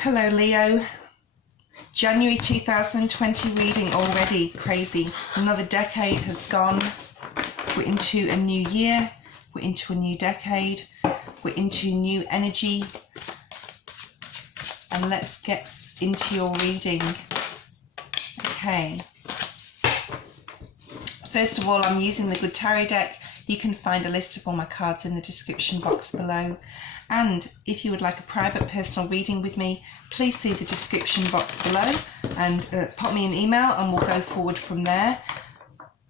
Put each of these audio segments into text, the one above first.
Hello Leo, January 2020 reading already, crazy. Another decade has gone, we're into a new year, we're into a new decade, we're into new energy, and let's get into your reading. Okay, first of all, I'm using the Good Tarot deck. You can find a list of all my cards in the description box below. And if you would like a private personal reading with me, please see the description box below and pop me an email and we'll go forward from there.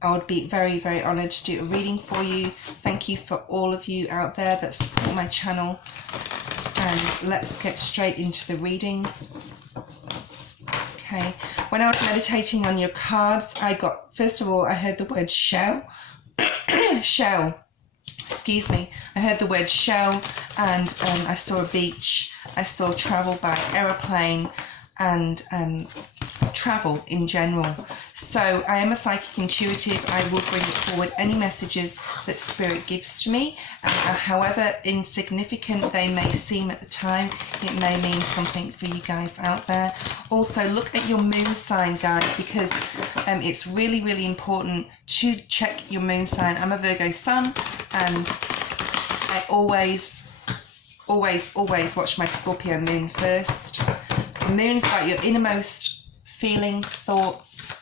I would be very, very honoured to do a reading for you. Thank you for all of you out there that support my channel. And let's get straight into the reading. Okay, when I was meditating on your cards, first of all, I heard the word shell. Shell. Excuse me, I heard the word shell, and I saw a beach, I saw travel by aeroplane, and travel in general. So I am a psychic intuitive. I will bring forward any messages that Spirit gives to me, however insignificant they may seem at the time. It may mean something for you guys out there. Also, look at your moon sign, guys, because it's really, really important to check your moon sign. I'm a Virgo sun, and I always watch my Scorpio moon first. The moon's about your innermost feelings, thoughts,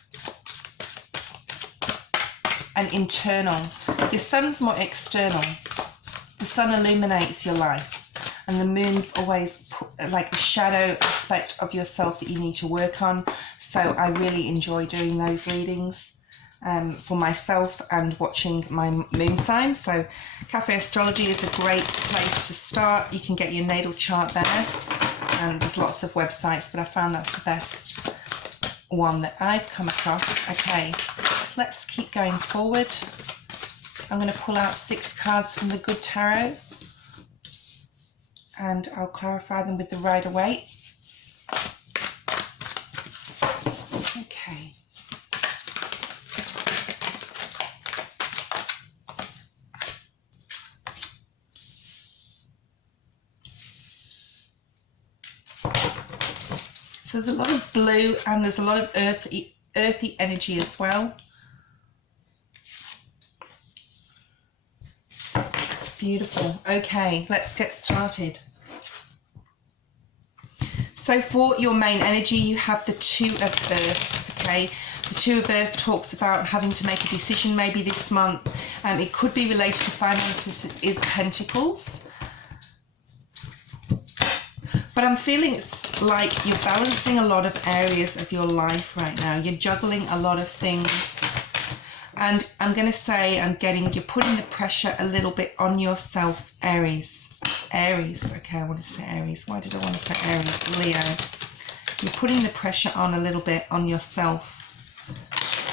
and internal. Your sun's more external. The sun illuminates your life, and the moon's always like a shadow aspect of yourself that you need to work on. So I really enjoy doing those readings for myself and watching my moon sign. So Cafe Astrology is a great place to start. You can get your natal chart there, and there's lots of websites, but I found that's the best one that I've come across. Okay, let's keep going forward. I'm going to pull out 6 cards from the Good Tarot, and I'll clarify them with the Rider-Waite. Okay. So there's a lot of blue, and there's a lot of earthy energy as well. Beautiful. Okay, let's get started. So for your main energy, you have the Two of Earth. Okay, the Two of Earth talks about having to make a decision maybe this month. It could be related to finances. Is Pentacles. But I'm feeling it's like you're balancing a lot of areas of your life right now. You're juggling a lot of things. And I'm going to say you're putting the pressure a little bit on yourself, Aries. Aries, okay, I want to say Aries. Why did I want to say Aries? Leo. You're putting the pressure on a little bit on yourself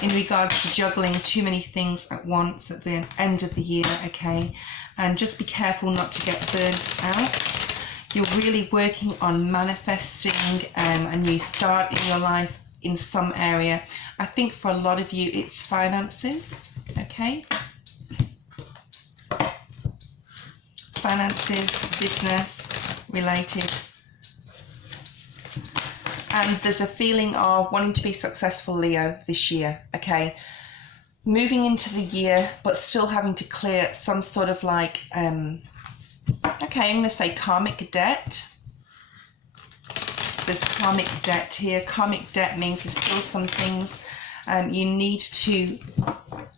in regards to juggling too many things at once at the end of the year, okay? And just be careful not to get burnt out. You're really working on manifesting a new start in your life in some area. I think for a lot of you, it's finances, okay? Finances, business related. And there's a feeling of wanting to be successful, Leo, this year, okay? Moving into the year, but still having to clear some sort of like, okay, I'm going to say karmic debt. There's karmic debt here. Karmic debt means there's still some things you need to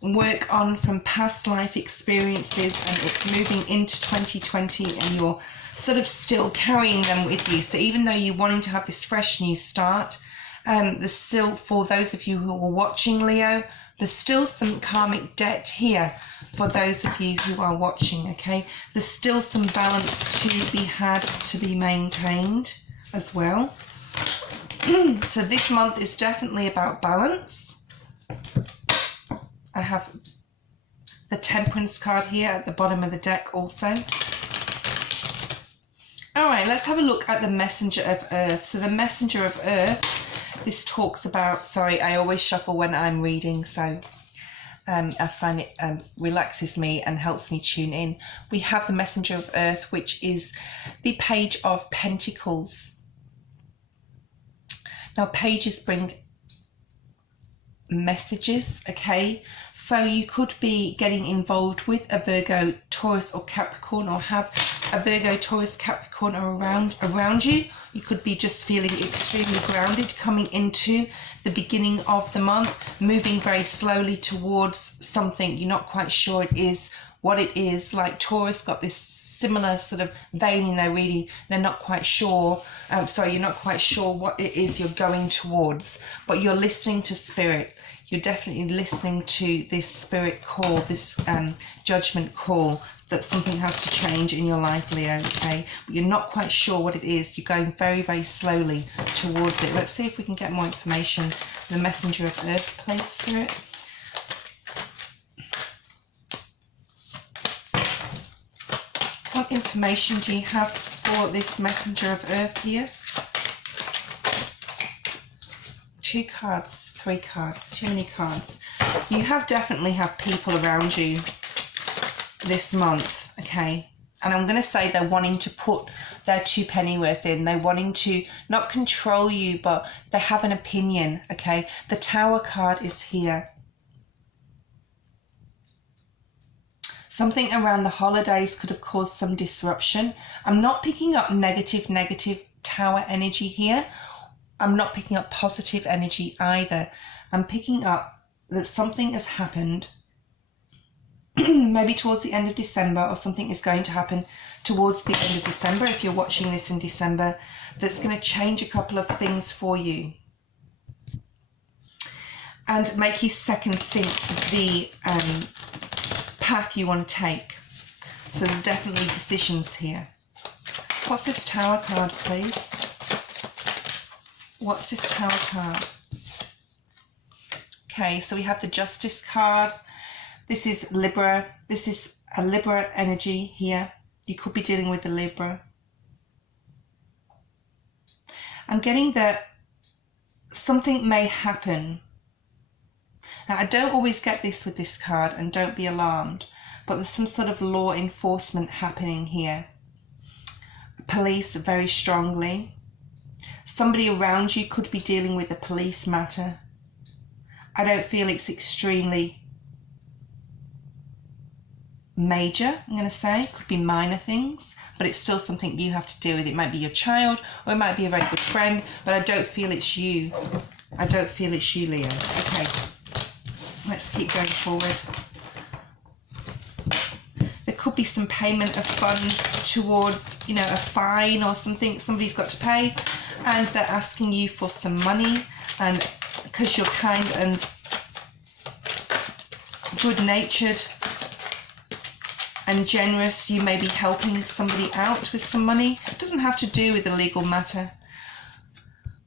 work on from past life experiences, and it's moving into 2020 and you're sort of still carrying them with you. So even though you're wanting to have this fresh new start, there's still, for those of you who are watching, Leo, there's still some karmic debt here for those of you who are watching, okay? There's still some balance to be had, to be maintained as well. So this month is definitely about balance. I have the Temperance card here at the bottom of the deck also. All right, let's have a look at the Messenger of Earth. So the Messenger of Earth, this talks about, sorry, I always shuffle when I'm reading, so I find it relaxes me and helps me tune in. We have the Messenger of Earth, which is the Page of Pentacles. Now pages bring messages, okay? So you could be getting involved with a Virgo, Taurus or Capricorn, or have a Virgo, Taurus, Capricorn around you. You could be just feeling extremely grounded coming into the beginning of the month, moving very slowly towards something you're not quite sure it is, what it is. Like Taurus got this similar sort of vein in their reading. They're not quite sure, you're not quite sure what it is you're going towards, but you're listening to spirit. You're definitely listening to this spirit call, this judgment call, that something has to change in your life, Leo, okay? But you're not quite sure what it is. You're going very, very slowly towards it. Let's see if we can get more information. The messenger of earth, please, spirit. What information do you have for this messenger of earth here? 2 cards, 3 cards, too many cards. You definitely have people around you this month, okay? And I'm going to say they're wanting to put their 2 pennyworth in. They're wanting to not control you, but they have an opinion, okay? The Tower card is here. Something around the holidays could have caused some disruption. I'm not picking up negative Tower energy here. I'm not picking up positive energy either. I'm picking up that something has happened maybe towards the end of December, or something is going to happen towards the end of December if you're watching this in December, that's going to change a couple of things for you and make you second think the path you want to take. So there's definitely decisions here. What's this Tower card, please? What's this Tower card? Okay, so we have the Justice card. This is Libra. This is a Libra energy here. You could be dealing with the Libra. I'm getting that something may happen. Now, I don't always get this with this card, and don't be alarmed, but there's some sort of law enforcement happening here. Police very strongly. Somebody around you could be dealing with a police matter. I don't feel it's extremely major, I'm going to say. It could be minor things, but it's still something you have to deal with. It might be your child, or it might be a very good friend, but I don't feel it's you. I don't feel it's you, Leo. Okay, let's keep going forward. There could be some payment of funds towards, you know, a fine or something somebody's got to pay, and they're asking you for some money, and because you're kind and good-natured and generous, you may be helping somebody out with some money. It doesn't have to do with a legal matter,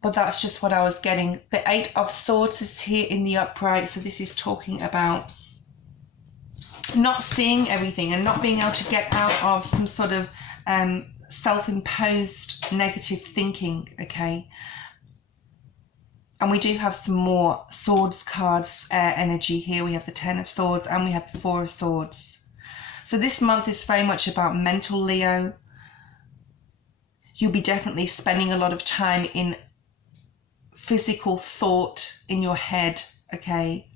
but that's just what I was getting. The 8 of Swords is here in the upright, so this is talking about not seeing everything and not being able to get out of some sort of self-imposed negative thinking, okay? And we do have some more Swords cards energy here. We have the 10 of Swords and we have the 4 of Swords. So this month is very much about mental, Leo. You'll be definitely spending a lot of time in physical thought in your head, okay?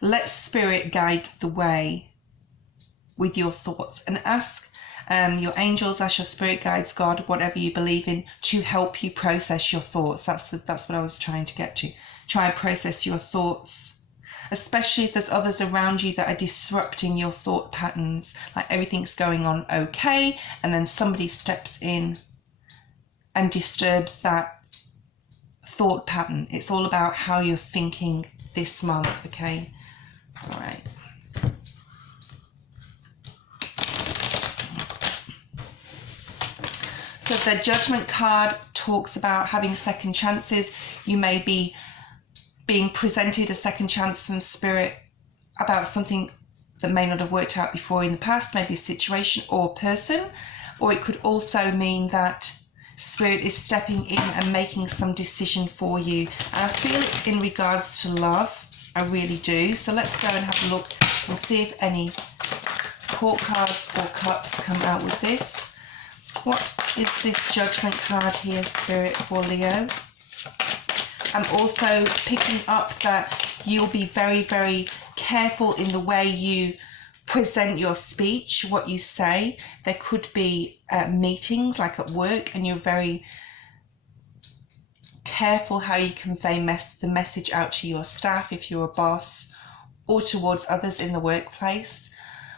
Let spirit guide the way with your thoughts, and ask your angels, ask your spirit guides, God, whatever you believe in, to help you process your thoughts. That's what I was trying to get to. Try and process your thoughts, especially if there's others around you that are disrupting your thought patterns, like everything's going on okay, and then somebody steps in and disturbs that thought pattern. It's all about how you're thinking this month, okay? All right. So the Judgment card talks about having second chances. You may be being presented a second chance from spirit about something that may not have worked out before in the past, maybe a situation or person, or it could also mean that spirit is stepping in and making some decision for you. And I feel it's in regards to love. I really do. So let's go and have a look and see if any court cards or cups come out with this. What is this Judgment card here, Spirit, for Leo? I'm also picking up that you'll be very, very careful in the way you present your speech, what you say. There could be meetings like at work, and you're very careful how you convey the message out to your staff if you're a boss, or towards others in the workplace.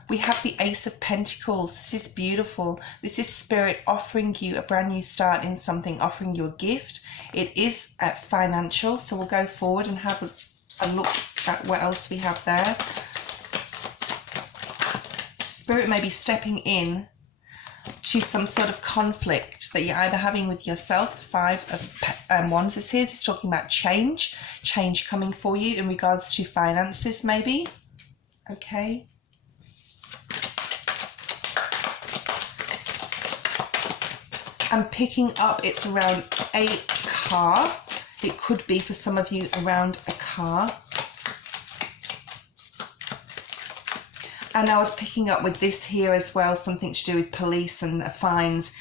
We have the Ace of Pentacles. This is beautiful. This is Spirit offering you a brand new start in something, offering you a gift. It is financial, so we'll go forward and have a look at what else we have there. Spirit may be stepping in to some sort of conflict that you're either having with yourself. The Five of Wands is here. This is talking about change coming for you in regards to finances, maybe. Okay. I'm picking up it's around a car. It could be for some of you around a car. And I was picking up with this here as well, something to do with police and fines,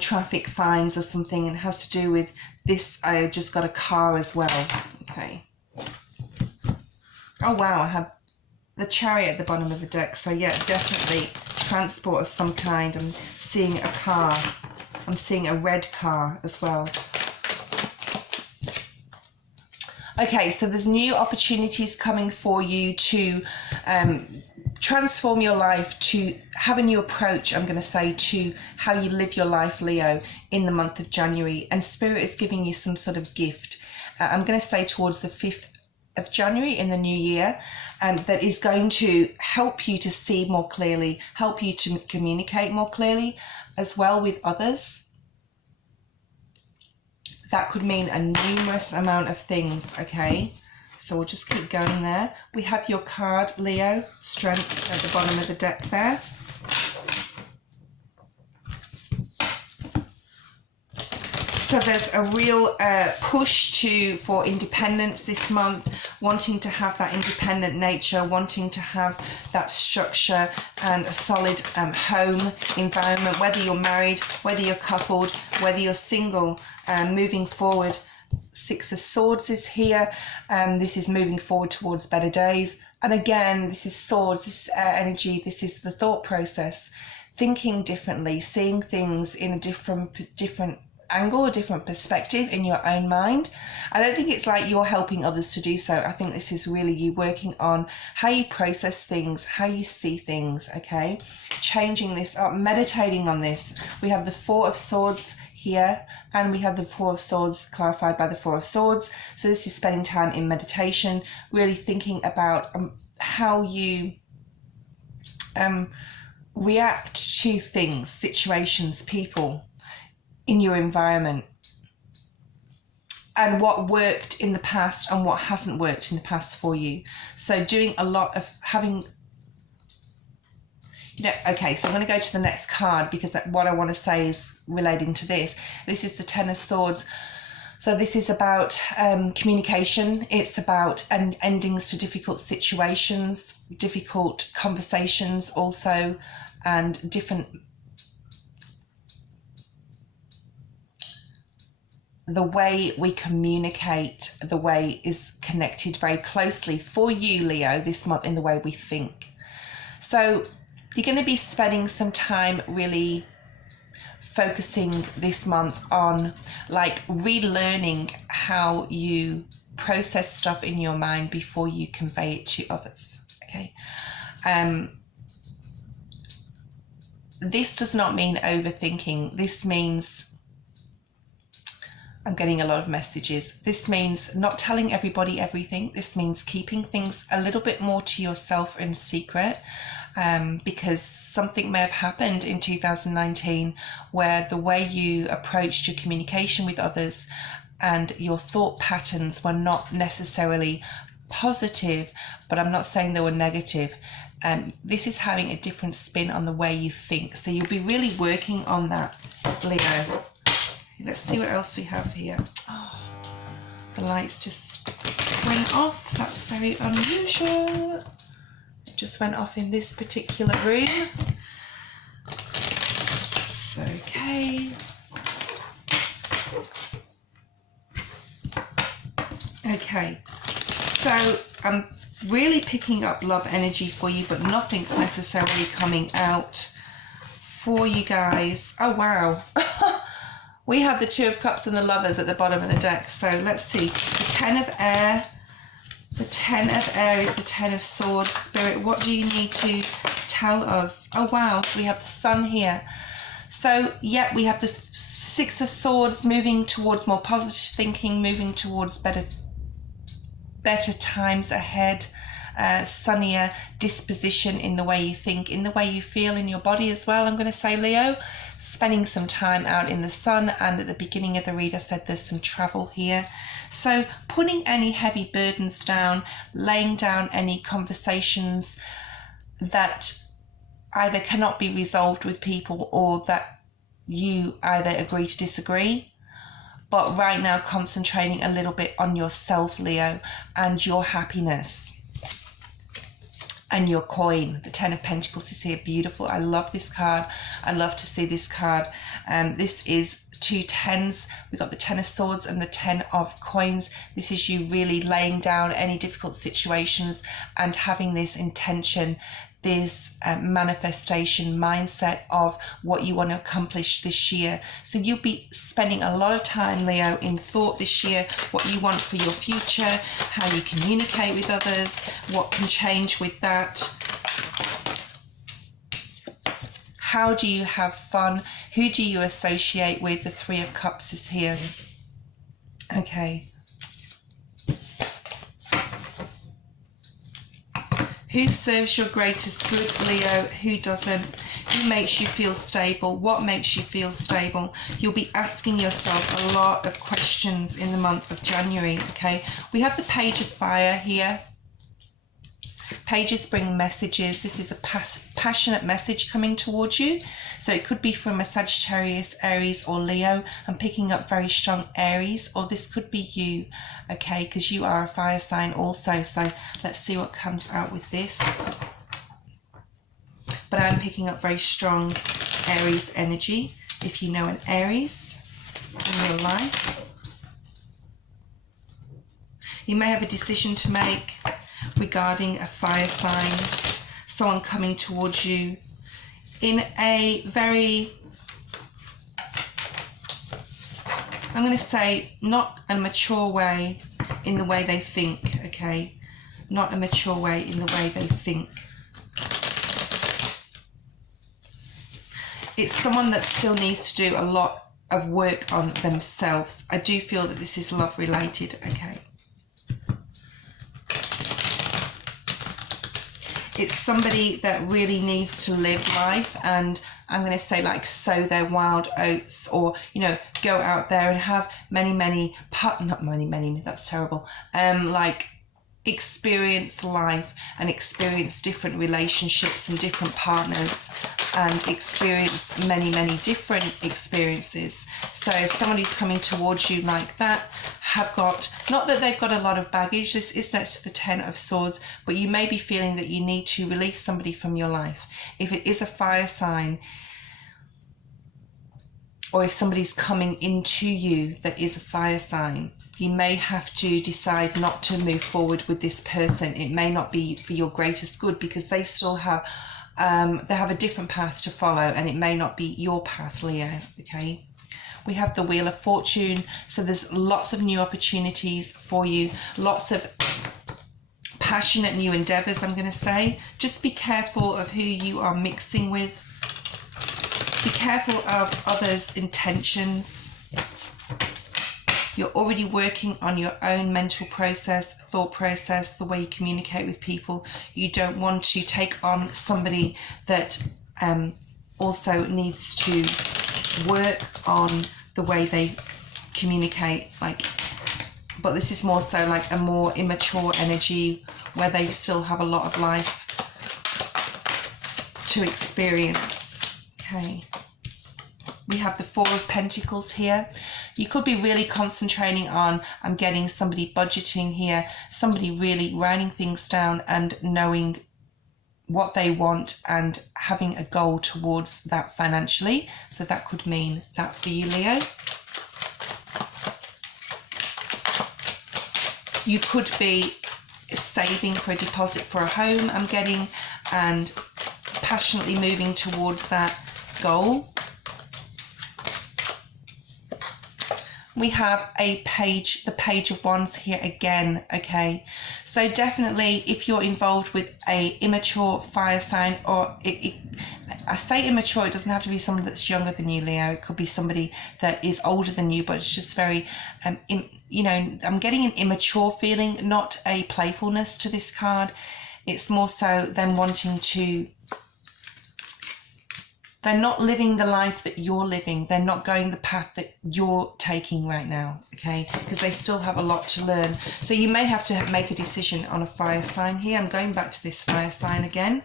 traffic fines or something, and it has to do with this. I just got a car as well. Okay. Oh wow, I have the Chariot at the bottom of the deck. So yeah, definitely transport of some kind. I'm seeing a car. I'm seeing a red car as well. Okay, so there's new opportunities coming for you to transform your life, to have a new approach, I'm going to say, to how you live your life, Leo, in the month of January. And Spirit is giving you some sort of gift. I'm going to say towards the 5th of January in the new year, that is going to help you to see more clearly, help you to communicate more clearly as well with others. That could mean a numerous amount of things, okay? So we'll just keep going there. We have your card, Leo, Strength, at the bottom of the deck there. So there's a real push for independence this month, wanting to have that independent nature, wanting to have that structure and a solid home environment, whether you're married, whether you're coupled, whether you're single, moving forward. Six of Swords is here. This is moving forward towards better days. And again, this is swords, this is energy, this is the thought process, thinking differently, seeing things in a different angle, a different perspective in your own mind. I don't think it's like you're helping others to do so. I think this is really you working on how you process things, how you see things, okay? Changing this up, meditating on this. We have the Four of Swords here, and we have the Four of Swords clarified by the Four of Swords. So this is spending time in meditation, really thinking about how you react to things, situations, people in your environment, and what worked in the past and what hasn't worked in the past for you. So doing a lot of having, okay, so I'm going to go to the next card because what I want to say is relating to this. This is the Ten of Swords. So this is about communication. It's about endings to difficult situations, difficult conversations also, and different, the way we communicate, the way is connected very closely for you, Leo, this month in the way we think. So you're going to be spending some time really focusing this month on like relearning how you process stuff in your mind before you convey it to others, okay? This does not mean overthinking. This means, I'm getting a lot of messages. This means not telling everybody everything. This means keeping things a little bit more to yourself in secret, because something may have happened in 2019 where the way you approached your communication with others and your thought patterns were not necessarily positive, but I'm not saying they were negative. This is having a different spin on the way you think. So you'll be really working on that, Leo. Let's see what else we have here. Oh, the lights just went off. That's very unusual. It just went off in this particular room. So, okay. Okay. Okay, so I'm really picking up love energy for you, but nothing's necessarily coming out for you guys. Oh, wow. We have the Two of Cups and the Lovers at the bottom of the deck. So let's see. The Ten of Air. The Ten of Air is the Ten of Swords. Spirit, what do you need to tell us? Oh, wow. So we have the Sun here. So, yeah, we have the Six of Swords, moving towards more positive thinking, moving towards better times ahead, sunnier disposition in the way you think, in the way you feel in your body as well. I'm going to say, Leo, spending some time out in the sun, and at the beginning of the read I said there's some travel here. So putting any heavy burdens down, laying down any conversations that either cannot be resolved with people or that you either agree to disagree. But right now, concentrating a little bit on yourself, Leo, and your happiness. And your coin. The Ten of Pentacles is here. Beautiful. I love this card. I love to see this card. This is two tens. We've got the Ten of Swords and the Ten of Coins. This is you really laying down any difficult situations and having this intention, this manifestation mindset of what you want to accomplish this year. So you'll be spending a lot of time, Leo, in thought this year, what you want for your future, how you communicate with others, what can change with that. How do you have fun? Who do you associate with? The Three of Cups is here. Okay. Who serves your greatest good, Leo? Who doesn't? Who makes you feel stable? What makes you feel stable? You'll be asking yourself a lot of questions in the month of January, okay? We have the Page of Fire here. Pages bring messages. This is a passionate message coming towards you. So it could be from a Sagittarius, Aries or Leo. I'm picking up very strong Aries, or this could be you, okay, because you are a fire sign also. So let's see what comes out with this. But I'm picking up very strong Aries energy. If you know an Aries in your life, you may have a decision to make regarding a fire sign, someone coming towards you in a very, I'm going to say, not a mature way in the way they think, okay? Not a mature way in the way they think. It's someone that still needs to do a lot of work on themselves. I do feel that this is love related, okay? It's somebody that really needs to live life, and I'm going to say, like, sow their wild oats, or, you know, go out there and have that's terrible, like, experience life and experience different relationships and different partners and experience many different experiences. So if somebody's coming towards you like that, have got, not that they've got a lot of baggage, this is next to the Ten of Swords, but you may be feeling that you need to release somebody from your life. If it is a fire sign, or if somebody's coming into you that is a fire sign, you may have to decide not to move forward with this person. It may not be for your greatest good, because they still have they have a different path to follow, and it may not be your path, Leo, okay? We have the Wheel of Fortune, so there's lots of new opportunities for you, lots of passionate new endeavors, I'm going to say. Just be careful of who you are mixing with. Be careful of others' intentions. You're already working on your own mental process, thought process, the way you communicate with people. You don't want to take on somebody that also needs to work on the way they communicate. But this is more so like a more immature energy where they still have a lot of life to experience. Okay. We have the Four of Pentacles here. You could be really concentrating on, I'm getting somebody budgeting here, somebody really writing things down and knowing what they want and having a goal towards that financially. So that could mean that for you, Leo. You could be saving for a deposit for a home, I'm getting, and passionately moving towards that goal. We have a page, the Page of Wands here again, okay? So definitely if you're involved with a immature fire sign, or I say immature, it doesn't have to be someone that's younger than you, Leo. It could be somebody that is older than you, but it's just very, you know, I'm getting an immature feeling, not a playfulness to this card. It's more so them wanting to, they're not living the life that you're living. They're not going the path that you're taking right now, okay? Because they still have a lot to learn. So you may have to make a decision on a fire sign here. I'm going back to this fire sign again.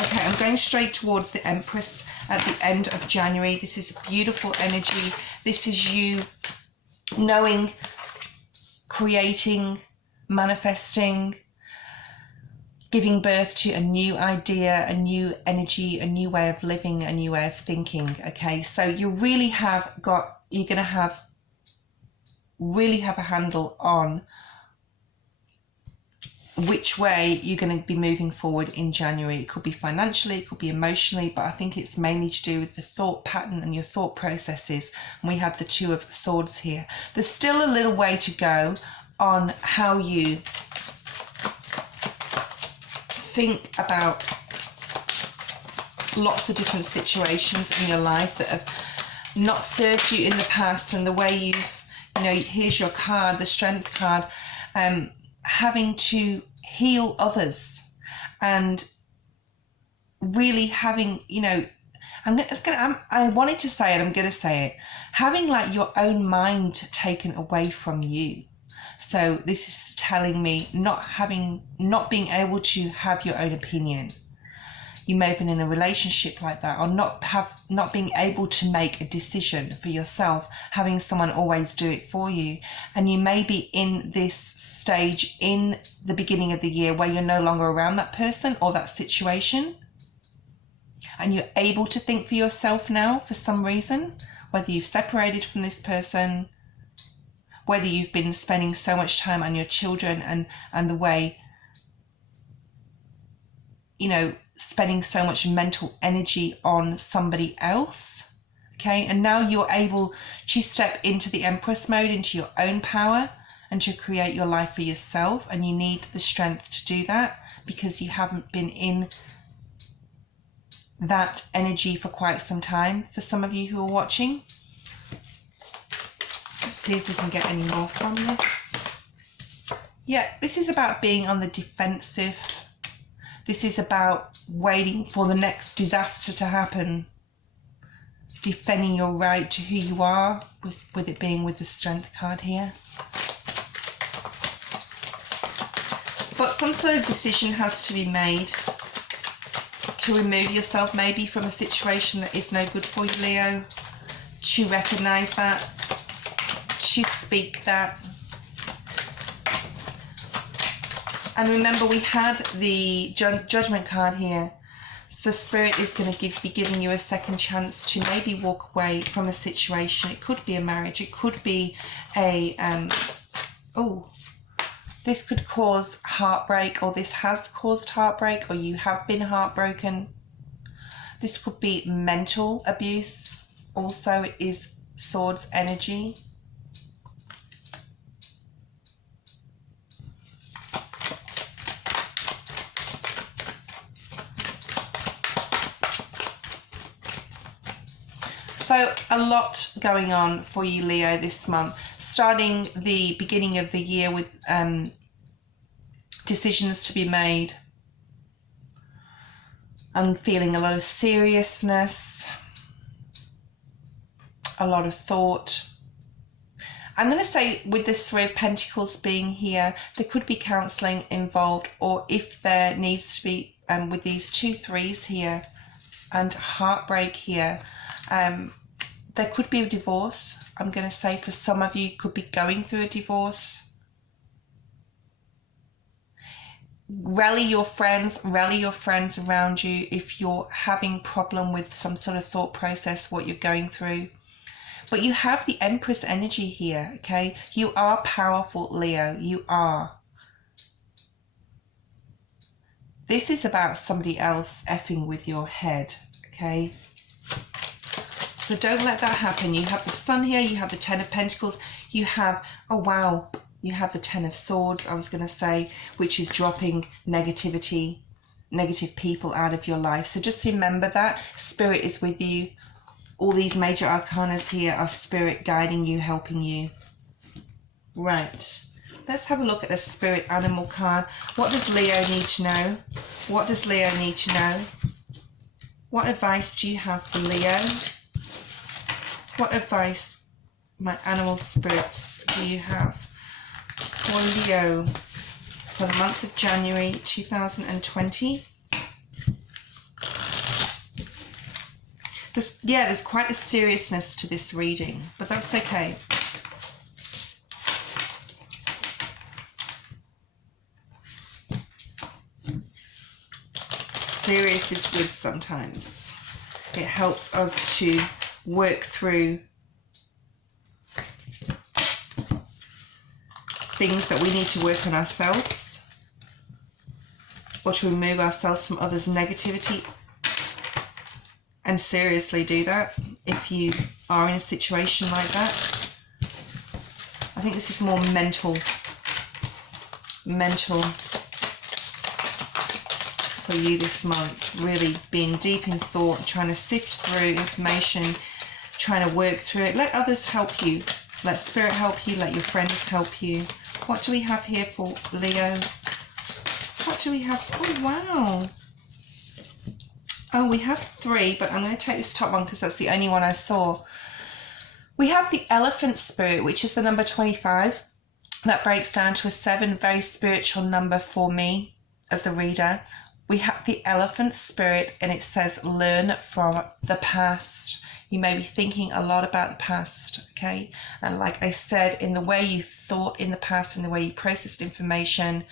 Okay, I'm going straight towards the Empress at the end of January. This is beautiful energy. This is you knowing, creating, manifesting, giving birth to a new idea, a new energy, a new way of living, a new way of thinking. Okay, so you really have got, you're going to have, really have a handle on which way you're going to be moving forward in January. It could be financially, it could be emotionally, but I think it's mainly to do with the thought pattern and your thought processes. And we have the Two of Swords here. There's still a little way to go on how you think about lots of different situations in your life that have not served you in the past, and the way you've, you know, here's your card, the Strength card, having to heal others and really having, you know, I wanted to say it, I'm going to say it, having like your own mind taken away from you. So this is telling me not being able to have your own opinion. You may have been in a relationship like that, or not being able to make a decision for yourself, having someone always do it for you. And you may be in this stage in the beginning of the year where you're no longer around that person or that situation, and you're able to think for yourself now for some reason, whether you've separated from this person, whether you've been spending so much time on your children and the way, you know, spending so much mental energy on somebody else, okay? And now you're able to step into the Empress mode, into your own power, and to create your life for yourself. And you need the strength to do that because you haven't been in that energy for quite some time, for some of you who are watching. Let's see if we can get any more from this. Yeah, this is about being on the defensive. This is about waiting for the next disaster to happen. Defending your right to who you are, with it being with the Strength card here. But some sort of decision has to be made to remove yourself maybe from a situation that is no good for you, Leo. To recognise that. To speak that. And remember, we had the Judgment card here. So Spirit is going to be giving you a second chance to maybe walk away from a situation. It could be a marriage. It could be a, this could cause heartbreak, or this has caused heartbreak, or you have been heartbroken. This could be mental abuse. Also, it is Swords energy. So a lot going on for you, Leo, this month. Starting the beginning of the year with decisions to be made. I'm feeling a lot of seriousness, a lot of thought. I'm going to say with this Three of Pentacles being here, there could be counselling involved, or if there needs to be, with these 2 3s here and heartbreak here, there could be a divorce. I'm going to say for some of you could be going through a divorce. rally your friends around you if you're having problem with some sort of thought process, what you're going through. But you have the Empress energy here, okay? You are powerful, Leo. You are. This is about somebody else effing with your head, okay? So don't let that happen. You have the Sun here, you have the Ten of Pentacles, you have, oh wow, you have the Ten of Swords, I was going to say, which is dropping negativity, negative people out of your life. So just remember that. Spirit is with you. All these major arcanas here are Spirit guiding you, helping you. Right. Let's have a look at a Spirit Animal card. What does Leo need to know? What does Leo need to know? What advice do you have for Leo? What advice, my animal spirits, do you have for Leo for the month of January 2020? There's quite a seriousness to this reading, but that's okay. Serious is good sometimes. It helps us to work through things that we need to work on ourselves, or to remove ourselves from others' negativity. And seriously do that if you are in a situation like that. I think this is more mental for you this month. Really being deep in thought, trying to sift through information, trying to work through it. Let others help you. Let Spirit help you. Let your friends help you. What do we have here for Leo? What do we have? Oh, wow. Oh, we have 3, but I'm going to take this top one because that's the only one I saw. We have the Elephant Spirit, which is the number 25. That breaks down to a 7, very spiritual number for me as a reader. We have the Elephant Spirit, and it says learn from the past. You may be thinking a lot about the past, okay? And like I said, in the way you thought in the past, in the way you processed information,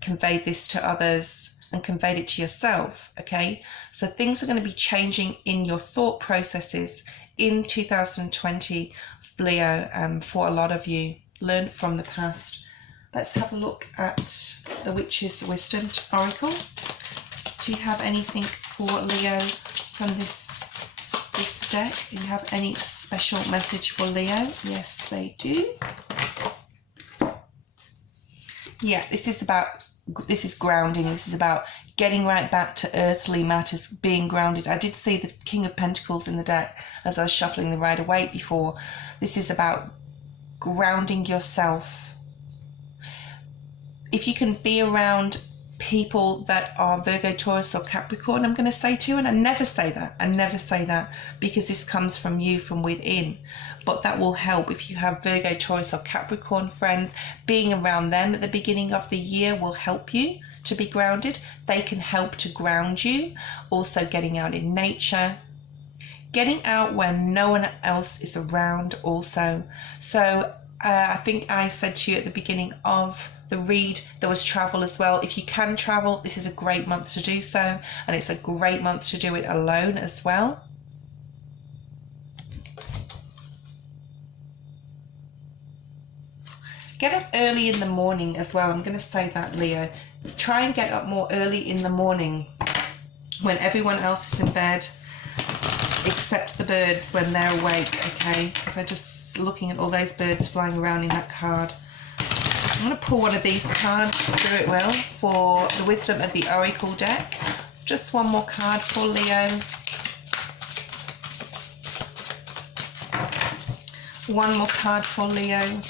conveyed this to others, and conveyed it to yourself, okay? So things are going to be changing in your thought processes in 2020, Leo, for a lot of you. Learn from the past. Let's have a look at the Witch's Wisdom Oracle. Do you have anything for Leo from this deck? Do you have any special message for Leo? Yes, they do. Yeah, this is grounding. This is about getting right back to earthly matters, being grounded. I did see the King of Pentacles in the deck as I was shuffling the Rider-Waite before. This is about grounding yourself. If you can be around people that are Virgo, Taurus or Capricorn, I'm going to say too, and I never say that because this comes from you, from within, but that will help. If you have Virgo, Taurus or Capricorn friends, being around them at the beginning of the year will help you to be grounded. They can help to ground you. Also getting out in nature, getting out when no one else is around also. So I think I said to you at the beginning of the read, there was travel as well. If you can travel, this is a great month to do so, and it's a great month to do it alone as well. Get up early in the morning as well. I'm going to say that, Leo. Try and get up more early in the morning when everyone else is in bed, except the birds when they're awake, okay? Because I'm just looking at all those birds flying around in that card. I'm going to pull one of these cards, Spirit will, for the Wisdom of the Oracle deck. Just one more card for Leo. One more card for Leo.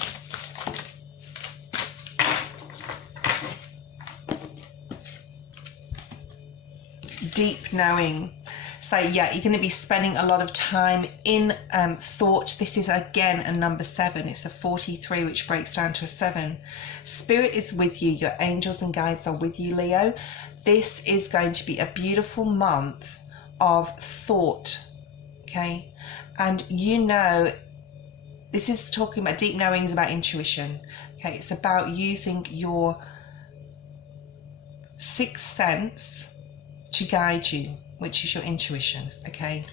Deep knowing. So yeah, you're going to be spending a lot of time in thought. This is again a number 7. It's a 43, which breaks down to a 7. Spirit is with you. Your angels and guides are with you, Leo. This is going to be a beautiful month of thought, okay? And you know, this is talking about deep knowing, is about intuition, okay? It's about using your sixth sense to guide you, which is your intuition, okay?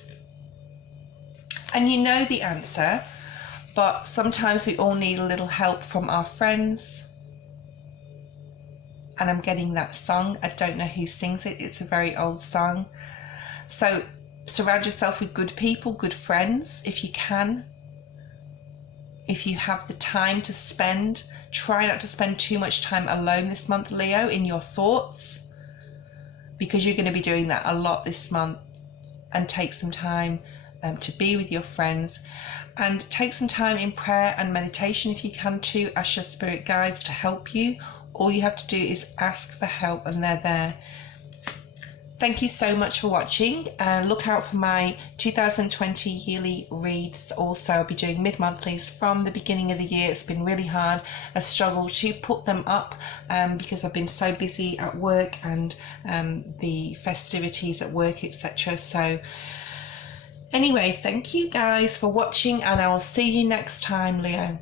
And you know the answer, but sometimes we all need a little help from our friends. And I'm getting that song. I don't know who sings it. It's a very old song. So surround yourself with good people, good friends, if you can. If you have the time to spend, try not to spend too much time alone this month, Leo, in your thoughts, because you're going to be doing that a lot this month. And take some time to be with your friends, and take some time in prayer and meditation if you can too. Ask your spirit guides to help you. All you have to do is ask for help and they're there. Thank you so much for watching, and look out for my 2020 yearly reads. Also, I'll be doing mid-monthlies from the beginning of the year. It's been really hard, a struggle to put them up because I've been so busy at work and the festivities at work, etc. So anyway, thank you guys for watching, and I will see you next time, Leo.